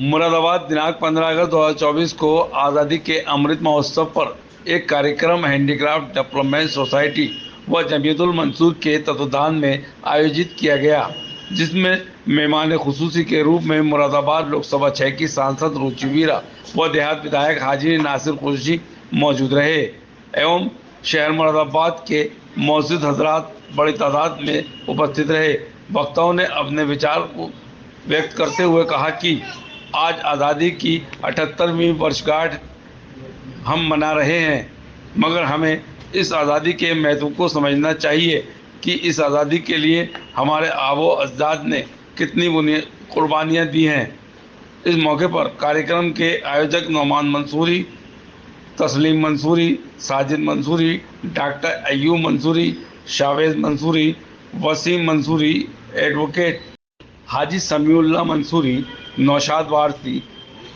मुरादाबाद दिनांक 15 अगस्त 2024 को आज़ादी के अमृत महोत्सव पर एक कार्यक्रम हैंडीक्राफ्ट डेवलपमेंट सोसाइटी व जमीयतुल मंसूर के तत्वाधान में आयोजित किया गया, जिसमें मेहमान खुसूसी के रूप में मुरादाबाद लोकसभा 6 की सांसद रुचि वीरा व देहात विधायक हाजी नासिर कुरैशी मौजूद रहे एवं शहर मुरादाबाद के मौजूद हजरात बड़ी तादाद में उपस्थित रहे। वक्ताओं ने अपने विचार को व्यक्त करते हुए कहा कि आज आज़ादी की 78वीं वर्षगांठ हम मना रहे हैं, मगर हमें इस आज़ादी के महत्व को समझना चाहिए कि इस आज़ादी के लिए हमारे आबो अजदाद ने कितनी कुर्बानियाँ दी हैं। इस मौके पर कार्यक्रम के आयोजक Nauman Mansoori, Tasleem Mansoori, Sajid Mansoori, doctor Ayub Mansoori, Shavez Mansoori, Waseem Mansoori, advocate Haji Samiullah Mansoori, Naushad Warsi,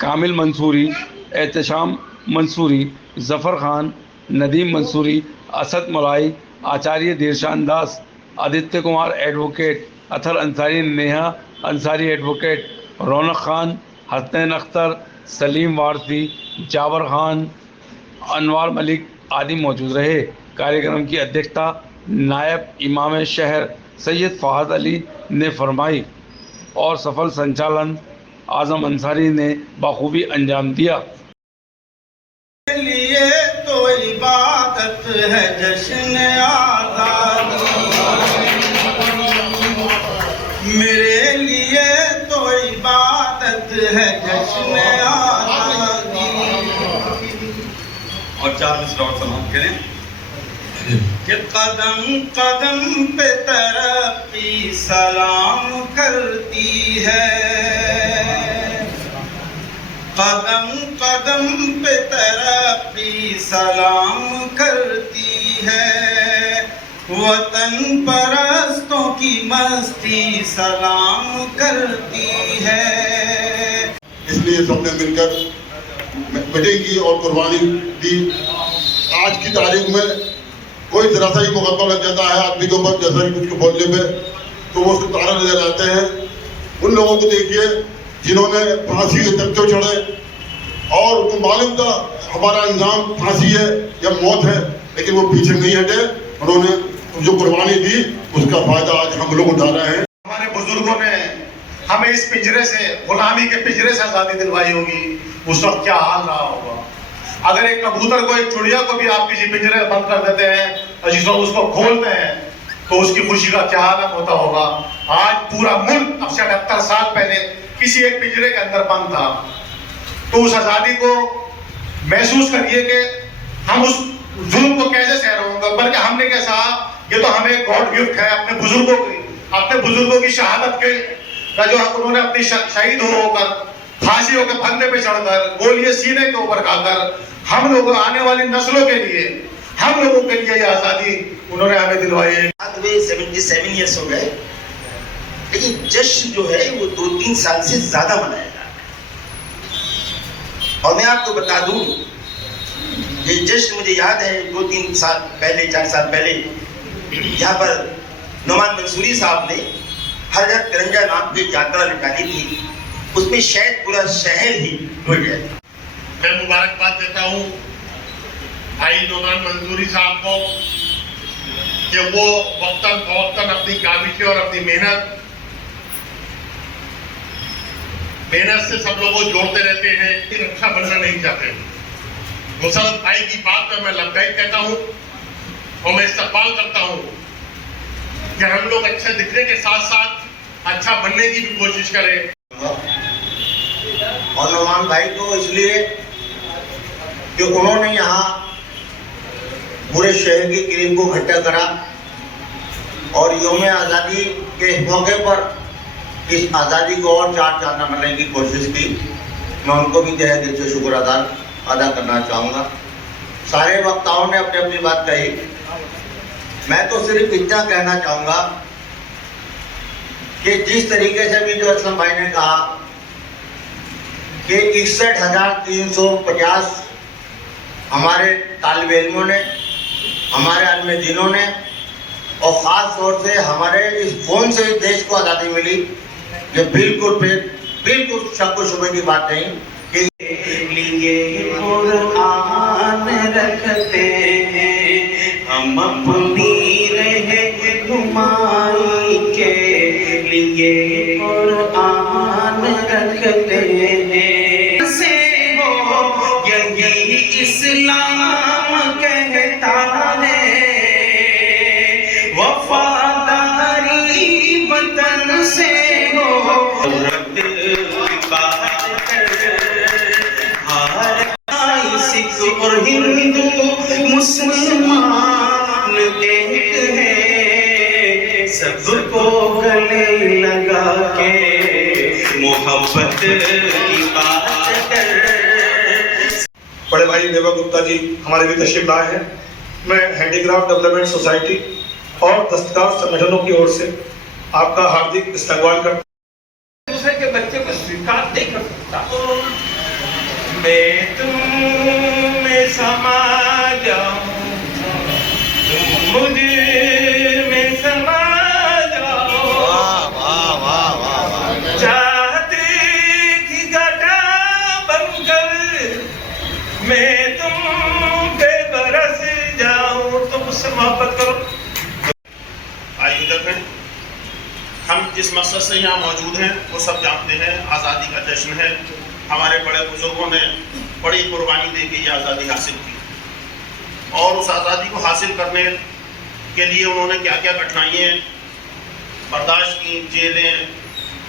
Kamil Mansoori, Ehtesham Mansoori, Zafar Khan, Nadeem Mansoori, Asad Malai, Acharya Dhirshan Das, Aditya Kumar advocate, Athar Ansari, Neha Ansari advocate, Raunak Khan, Hasnain Akhtar, Saleem Warsi, Jabar Khan, Anwar Malik आदि मौजूद रहे। कार्यक्रम की अध्यक्षता नायब इमाम शहर सैयद फहद अली ने फरमाई और सफल संचालन आजम अंसारी ने बखूबी अंजाम दिया। लिए तो इबादत है जश्न आज़ादी, मेरे लिए तो इबादत है जश्न आज़ादी। और 4 मिसरा और सलाम करें कि कदम कदम पे तरक्की सलाम करती है, कदम कदम पे तरक्की सलाम करती है, वतन परस्तों की मस्ती सलाम करती है। इसलिए सबने मिलकर मीटिंग की और कुर्बानी दी। आज की तारीख में कोई जरा सा ही मुकदमा लग जाता है आदमी के ऊपर, जैसा कि कुछ बोलने पे तो वो उसको तारा नजर आते हैं। उन लोगों को देखिए जिन्होंने फांसी के तक तो चढ़े और उनको मालूम था हमारा अंजाम फांसी है या मौत है, लेकिन वो पीछे नहीं हटे। उन्होंने जो कुर्बानी दी उसका फायदा आज हम लोग उठा रहे हैं। हमारे बुजुर्गों ने हमें इस पिंजरे से, गुलामी के पिंजरे से आजादी दिलवाई होगी, उस वक्त क्या हाल रहा होगा। अगर एक कबूतर को, एक चिड़िया को भी आप किसी पिंजरे में बंद कर देते हैं और जिस वक्त उसको खोलते हैं तो उसकी खुशी का क्या हाल होता होगा। आज पूरा मुल्क अब से 78 साल पहले किसी एक पिंजरे के अंदर बंद था, तो उस आजादी को महसूस करिए कि हम उस जुल्म को कैसे सह रहे होंगे। बल्कि हमने क्या कहा, ये तो हमें गॉड गिफ्ट है अपने बुजुर्गों की शहादत के का, जो उन्होंने अपनी शहीद होकर, फांसियों के फंदे पे चढ़कर, गोलियां सीने के ऊपर खाकर हम लोग आने वाली नस्लों के लिए, हम लोगों के लिए ये आजादी उन्होंने हमें दिलवाई है। 77 ईयर्स हो गए, लेकिन जश्न जो है वो 2-3 साल से ज्यादा मनाया जा रहा है। और मैं आपको बता दूं, ये जश्न मुझे याद है 2-3 साल पहले, 4 साल पहले यहाँ पर नौमान मंसूरी साहब ने हजरत तिरंगा नाम की यात्रा निकाली थी, उसमें शायद पूरा शहर ही डूब गया। मैं मुबारकबाद देता हूँ भाई नौमान मंसूरी साहब को कि वो वक्तन फवक्तन अपनी काविशें और अपनी मेहनत से सब लोगों को जोड़ते रहते हैं कि रक्षा बनना नहीं चाहते। मुसरत भाई की बात में मैं लब्बैक कहता हूँ और मैं इस्तकबाल करता हूँ कि हम लोग अच्छे दिखने के साथ साथ अच्छा बनने की भी कोशिश करें। और नौमान भाई को इसलिए कि उन्होंने यहाँ पूरे शहर की क्रीम को इकट्ठा करा और यौम आज़ादी के मौके पर इस आज़ादी को और 4 चांद मनाने की कोशिश की। मैं उनको भी तहे दिल से शुक्र अदा करना चाहूँगा। सारे वक्ताओं ने अपनी अपनी बात कही, मैं तो सिर्फ इतना कहना चाहूँगा कि जिस तरीके से भी जो असलम भाई ने कहा कि 61,350 हमारे तालिब इल्मों ने, हमारे आलम दीनों ने और ख़ास तौर से हमारे इस फ़ोन से देश को आज़ादी मिली, ये बिल्कुल फिर बिल्कुल शक शुबे की बात नहीं कि लिए कुरान रखते हैं हम अपनी रहनुमाई के लिए कुरान रखते हैं से हो यही इस्लाम कहता है वफादारी वतन से हो सिख और हिंदू मुसलमान एक है सबको गले लगा के मोहब्बत की बात कर। बड़े भाई देवा गुप्ता जी हमारे भी तशरीफ लाए हैं। मैं हैंडीक्राफ्ट डेवलपमेंट सोसाइटी और दस्तकार संगठनों की ओर से आपका हार्दिक इस्तकबाल करता हूं। दूसरे के बच्चे को स्वीकार नहीं कर सकता। मैं तुम में समा जाऊं तुम मुझ में समा जाओ चाहते की घटा बनकर मैं तुम पे बरस जाऊं तुम मुझसे मोहब्बत करो। आयोजक हैं, हम जिस मकसद से यहाँ मौजूद हैं वो सब जानते हैं। आज़ादी का जश्न है। हमारे बड़े बुजुर्गों ने बड़ी कुर्बानी दे के ये आज़ादी हासिल की और उस आज़ादी को हासिल करने के लिए उन्होंने क्या क्या कठिनाइयाँ बर्दाश्त की, जेलें,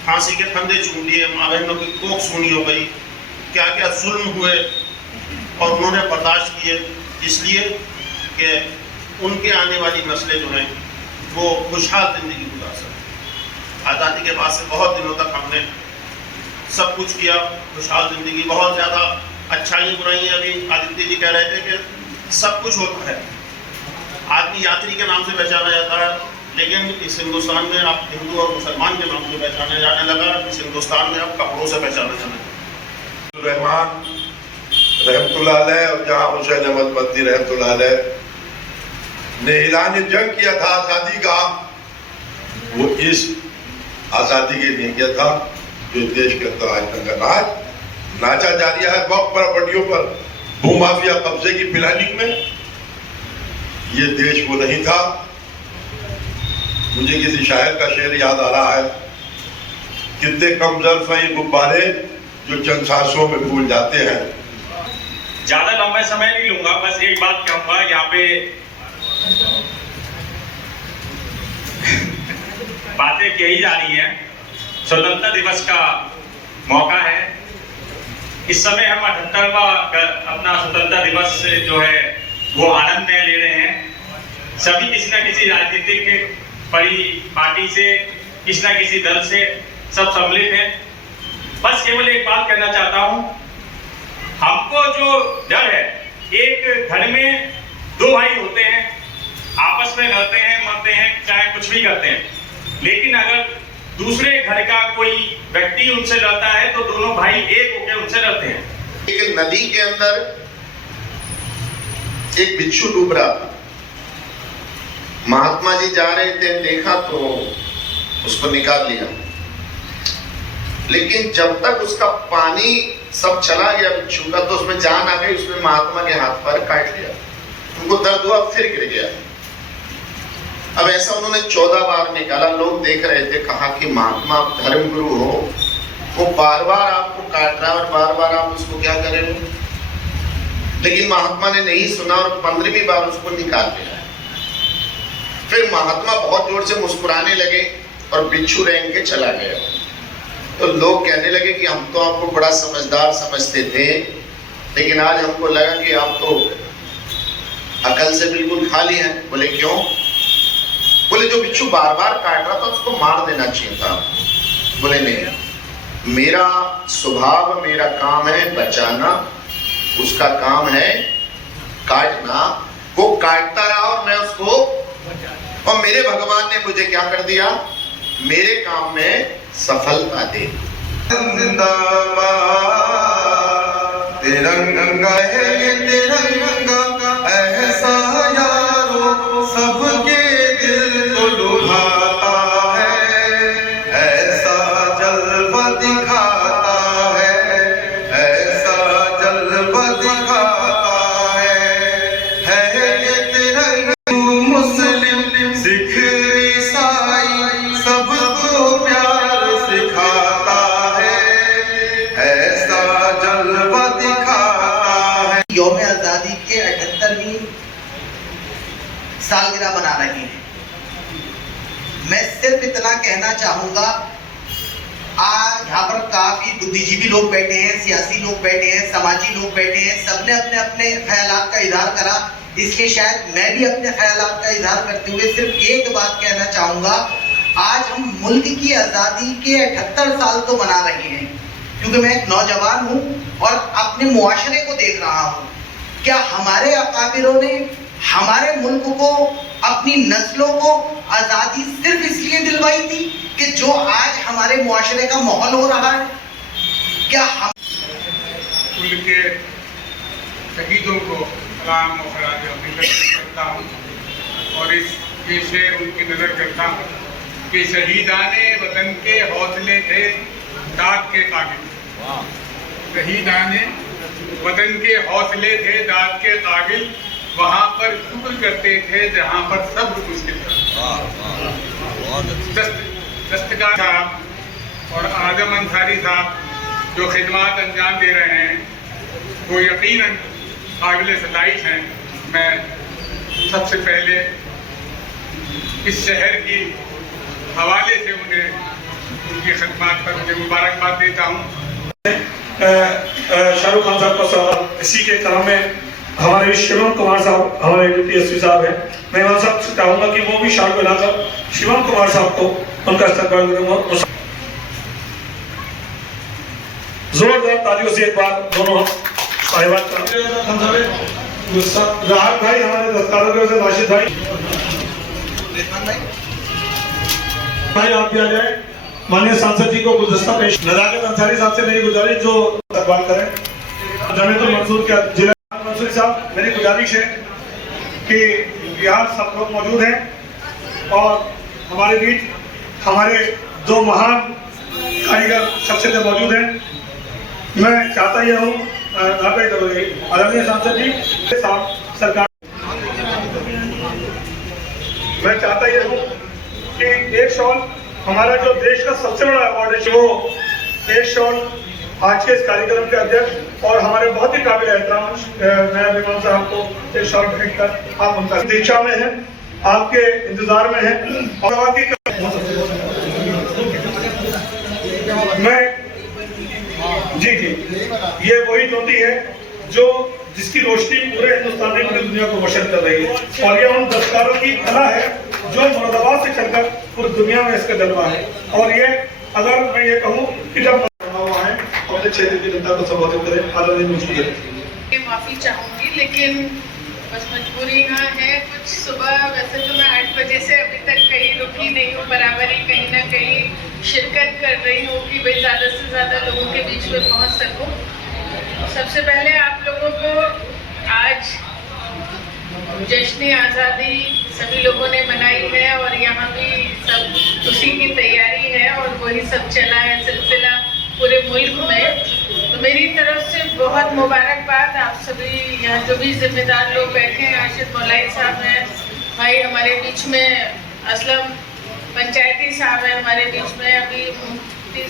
फांसी के फंदे चूम लिए, माँ बहनों की कोख सूनी हो गई, क्या क्या जुल्म हुए और उन्होंने बर्दाश्त किए इसलिए कि उनके आने वाली नस्लें जो हैं वो खुशहाल ज़िंदगी गुजार सकें। आज़ादी के बाद से बहुत दिनों तक हमने सब कुछ किया, खुशहाल ज़िंदगी, बहुत ज़्यादा अच्छाई बुराई। अभी आदित्य जी कह रहे थे कि सब कुछ होता है। आदमी यात्री के नाम से पहचाना जाता है, लेकिन इस हिंदुस्तान में आप हिंदू और मुसलमान के नाम से पहचाना जाने लगा। इस हिंदुस्तान में आप कपड़ों से पहचाना जाने लगा। रहमान रहमतुल्लाह अलैह और जहाँ हुसैन अहमद बद्दी रहमतुल्लाह अलैह ने ऐलान जंग किया था आज़ादी का, वो इस आज़ादी के लिए किया था जो देश के अंदर आज तक नाच नाचा जा रहा है वक्त पर पट्टियों पर भूमाफिया कब्जे की प्लानिंग में। ये देश वो नहीं था। मुझे किसी शायर का शेर याद आ रहा है, कितने कम ज़र्फ़ हैं गुब्बारे जो चंद सांसों में भूल जाते हैं। ज्यादा लंबा समय नहीं लूंगा, बस एक बात कहूंगा। यहाँ पे बातें कही जा रही हैं। स्वतंत्रता दिवस का मौका है। इस समय हम 78वां अपना स्वतंत्रता दिवस जो है वो आनंद में ले रहे हैं। सभी किसी न किसी राजनीतिक पार्टी से, किसी न किसी दल से सब सम्मिलित हैं। बस केवल एक बात कहना चाहता हूं, हमको जो डर है, एक घर में दो भाई होते हैं, आपस में लड़ते हैं, मरते हैं, चाहे कुछ भी करते हैं, लेकिन अगर दूसरे घर का कोई व्यक्ति उनसे लड़ता है तो दोनों भाई एक होकर उनसे लड़ते हैं। एक नदी के अंदर एक बिच्छू डूब रहा था। महात्मा जी जा रहे थे, देखा तो उसको निकाल लिया, लेकिन जब तक उसका पानी सब चला गया बिच्छू का, तो उसमें जान आ गई। उसने महात्मा के हाथ पर काट लिया, उनको दर्द हुआ, फिर गिर गया। अब ऐसा उन्होंने 14 बार निकाला। लोग देख रहे थे, कहा कि महात्मा आप धर्म गुरु हो, वो बार बार आपको काट रहा है और बार बार आप उसको क्या करेंगे। लेकिन महात्मा ने नहीं सुना और 15वीं बार उसको निकाल लिया। फिर महात्मा बहुत जोर से मुस्कुराने लगे और बिच्छू रेंग के चला गया। तो लोग कहने लगे कि हम तो आपको बड़ा समझदार समझते थे, लेकिन आज हमको लगा कि आप तो अकल से बिल्कुल खाली हैं। बोले क्यों? बोले जो बिच्छू बार बार काट रहा था उसको मार देना चाहिए था। बोले नहीं, मेरा स्वभाव, मेरा काम है बचाना, उसका काम है काटना। वो काटता रहा और मैं उसको, और मेरे भगवान ने मुझे क्या कर दिया, मेरे काम में सफलता दे। जिंदाबाद तिरंगा है, तिरंगा ऐसा यारो सबके दिल को लुभाता है, ऐसा जलवा दिखा सालगिरह मना रहे हैं। मैं सिर्फ इतना कहना चाहूँगा, आज यहाँ पर काफ़ी बुद्धिजीवी लोग बैठे हैं, सियासी लोग बैठे हैं, समाजी लोग बैठे हैं, सबने अपने अपने ख्यालात का इजहार करा, इसलिए शायद मैं भी अपने ख्यालात का इजहार करते हुए सिर्फ एक बात कहना चाहूँगा। आज हम मुल्क की आज़ादी के 78 साल तो मना रहे हैं, क्योंकि मैं एक नौजवान हूँ और अपने मुआशरे को देख रहा हूँ। क्या हमारे अकाबिरों ने हमारे मुल्क को, अपनी नस्लों को आज़ादी सिर्फ इसलिए दिलवाई थी कि जो आज हमारे मुआशरे का माहौल हो रहा है? क्या हम उनके शहीदों को सलाम और खराज अकीदत करता हूँ और ये शेर उनकी नज़र करता हूँ कि शहीदाने वतन के हौसले थे दाद के काबिल। शहीदाने वतन के हौसले थे दाद के काबिल, वहाँ पर शुक्र करते थे जहाँ पर सब मुश्किल था। दस्तकार साहब और आजम अंसारी साहब जो खिदमत अंजाम दे रहे हैं वो यकीनन काबिल सताइश हैं। मैं सबसे पहले इस शहर की हवाले से उन्हें उनकी खिदमत पर मुझे मुबारकबाद देता हूँ। शाहरुख खान साहब का सवाल, इसी के क्रम में हमारे शिवम कुमार साहब हमारे डिप्टी एसपी साहब हैं, मैं वहाँ साहब चाहूँगा कि वो भी शार्ट बनाकर शिवम कुमार साहब को उनका इस्तकबाल करूँगा। जोरदार तालियों से एक बार दोनों साहिबान राहत भाई, हमारे दस्तकारों की वजह से राशिद भाई आप भी आ जाए। माननीय सांसद जी को गुलदस्ता पेश। नज़ाकत अंसारी साहब से मेरी गुजारिश जो इस्तकबाल करें। जमीयतुल मंसूर के जिला मंसूरी साहब, मेरी गुजारिश है कि यहाँ सब लोग मौजूद हैं और हमारे बीच हमारे दो महान कारीगर शख्सियतें मौजूद हैं। मैं चाहता यह हूँ आदरणीय सांसद जी सरकार, मैं चाहता यह हूँ कि एक शॉल हमारा जो देश का सबसे बड़ा अवार्ड है वो एक शॉल आज के इस कार्यक्रम के अध्यक्ष और हमारे बहुत ही काबिल एहतराम नायब इमाम साहब को एक शॉल भेंट कर आप उनका दीक्षा में हैं, आपके इंतजार में हैं और मैं जी ये वही ज्योति है जो जिसकी रोशनी पूरे हिंदुस्तान में पूरी दुनिया को रोशन कर रही है और ये उन दस्तकारों की कला है जो मुरादाबाद से चलकर पूरी दुनिया में इसका जलवा है। और ये अगर मैं ये कहूँ कि जब हुआ है अपने क्षेत्र की जनता को संबोधित करें, आदरणीय मुझे माफी चाहूंगी, लेकिन बस मजबूरी यहाँ है। कुछ सुबह वैसे तो मैं 8 बजे से अभी तक कहीं रुकी नहीं हूँ, बराबर ही कहीं ना कहीं शिरकत कर रही हूँ कि भाई ज़्यादा से ज़्यादा लोगों के बीच में पहुँच सकूँ। सबसे पहले आप लोगों को आज जश्न आज़ादी सभी लोगों ने मनाई है और यहाँ भी सब उसी की तैयारी है और वही सब चला है सिलसिला पूरे मुल्क में। तो मेरी तरफ से बहुत मुबारकबाद आप सभी यहाँ जो भी जिम्मेदार लोग बैठे हैं। आशिद मौलाई साहब हैं, भाई हमारे बीच में असलम पंचायती साहब हैं हमारे बीच में, अभी मुफ्ती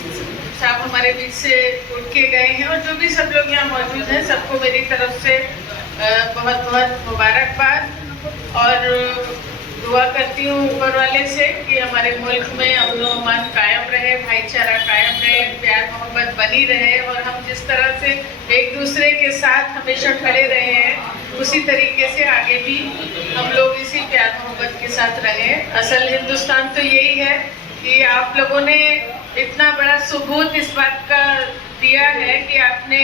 साहब हमारे बीच से उठ के गए हैं और जो भी सब लोग यहाँ मौजूद हैं सबको मेरी तरफ से बहुत बहुत मुबारकबाद और दुआ करती हूँ ऊपर वाले से कि हमारे मुल्क में अमन व अमान कायम रहे, भाईचारा कायम रहे, प्यार मोहब्बत बनी रहे और हम जिस तरह से एक दूसरे के साथ हमेशा खड़े रहे हैं उसी तरीके से आगे भी हम लोग इसी प्यार मोहब्बत के साथ रहें। असल हिंदुस्तान तो यही है कि आप लोगों ने इतना बड़ा सबूत इस बात का दिया है कि आपने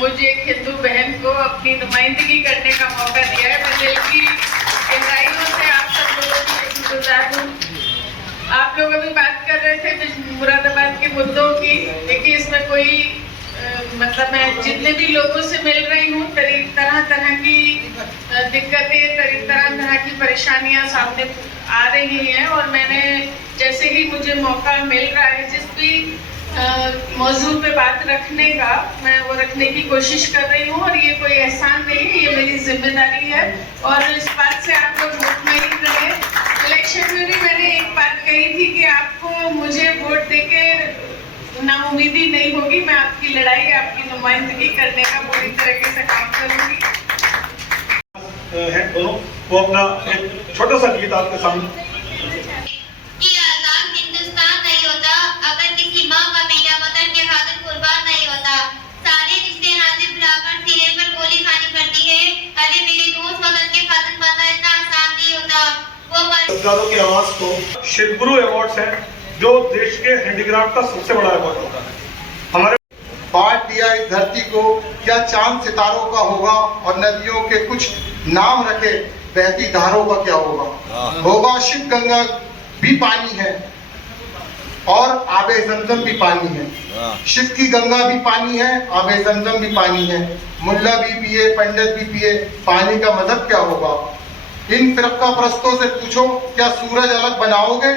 मुझे एक हिंदू बहन को अपनी नुमाइंदगी करने का मौका दिया है। मैं दिल की गहराइयों से आप सब लोगों की शुक्रगुजार हूँ। आप लोग अभी बात कर रहे थे मुरादाबाद के मुद्दों की, देखिए इसमें कोई मतलब मैं जितने भी लोगों से मिल रही हूँ तरह तरह की दिक्कतें, तरह तरह की परेशानियाँ सामने आ रही हैं और मैंने जैसे ही मुझे मौका मिल रहा है जिस भी मौजूद पे बात रखने का मैं वो रखने की कोशिश कर रही हूँ और ये कोई एहसान नहीं है, ये मेरी जिम्मेदारी है और इस बात से आप लोग मुतमईन रहें। इलेक्शन में भी मैंने एक बात कही थी कि आपको मुझे वोट देके नाउमीदी नहीं होगी, मैं आपकी लड़ाई आपकी नुमाइंदगी करने का पूरी तरीके से काम करूँगी। दोनों वो अपना एक छोटा सा गीत आपके सामने। कि आजाद हिंदुस्तान नहीं होता अगर किसी माँ का बेटा वतन के खातिर कुर्बान नहीं होता। सारे रिश्ते नाते भुलाकर सीने पर गोली खानी पड़ती है। अरे मेरे दोस्त, वतन के खातिर बनना इतना आसान नहीं होता। वो पुरस्कारों की आवाज को शिवगुरु अवार्ड्स है, जो देश के हैंडीक्राफ्ट का सबसे बड़ा अवार्ड होता है। हमारे बांट दिया इस धरती को, क्या चांद सितारों का होगा, और नदियों के कुछ नाम रखे बहती धारों का क्या होगा। शिव गंगा भी पानी है और आबे जमजम भी पानी है। शिव की गंगा भी पानी है, आबे जमजम भी पानी है। मुल्ला भी पिए, पंडित भी पिए, पानी का मजहब क्या होगा। इन फिरका परस्तों से पूछो, क्या सूरज अलग बनाओगे,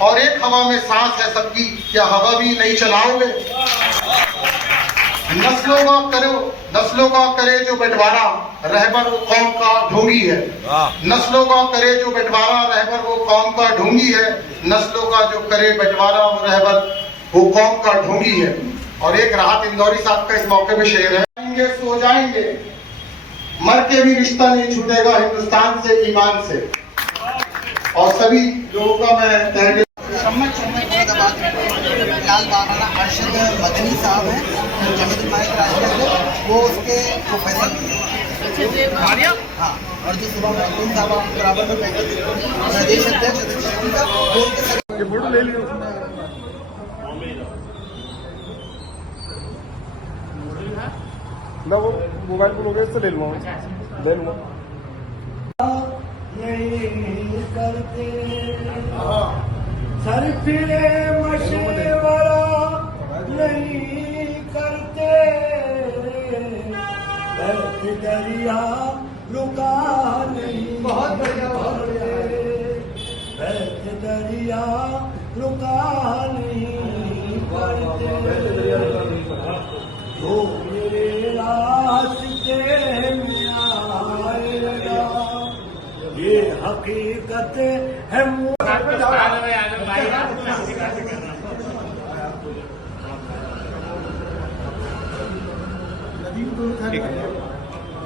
और एक हवा में सांस है सबकी, क्या हवा भी नहीं चलाओगे। नस्लों का करे जो बंटवारा, रहबर वो कौम का ढोंगी है। नस्लों का करे जो बंटवारा, रहबर वो कौम का ढोंगी है। नस्लों का जो करे बंटवारा, वो रहबर वो कौम का ढोंगी है। और एक राहत इंदौरी साहब का इस मौके पे शेर है, सो जाएंगे मर के भी रिश्ता नहीं छूटेगा हिंदुस्तान से, ईमान से। और सभी लोगों का मैं लाल बाबा अर्शद मदनी साहब हैं, जमीयत उलमाए राजगढ़, वो उसके प्रोफेसर हैं। हाँ, और जो सुबह महमूद साहब बराबर में बैठे थे, प्रदेश अध्यक्ष उनका, वो उनके फोटो ले लियो ना, वो मोबाइल पर लोगे, इससे ले लूँगा, ले लूँगा। नहीं करते सर फिरे मशवरा नहीं करते, बैठ दरिया रुका नहीं, बहुत बढ़िया, बैठ दरिया रुका नहीं करते, तो मेरे रास्ते में आएगा, ये हकीकत है।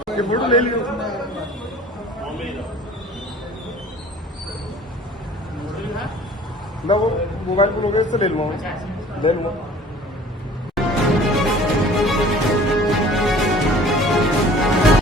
ये फोटो ले लियो ना, वो मोबाइल पर लोगे, इससे ले लूँगा, ले लूँगा।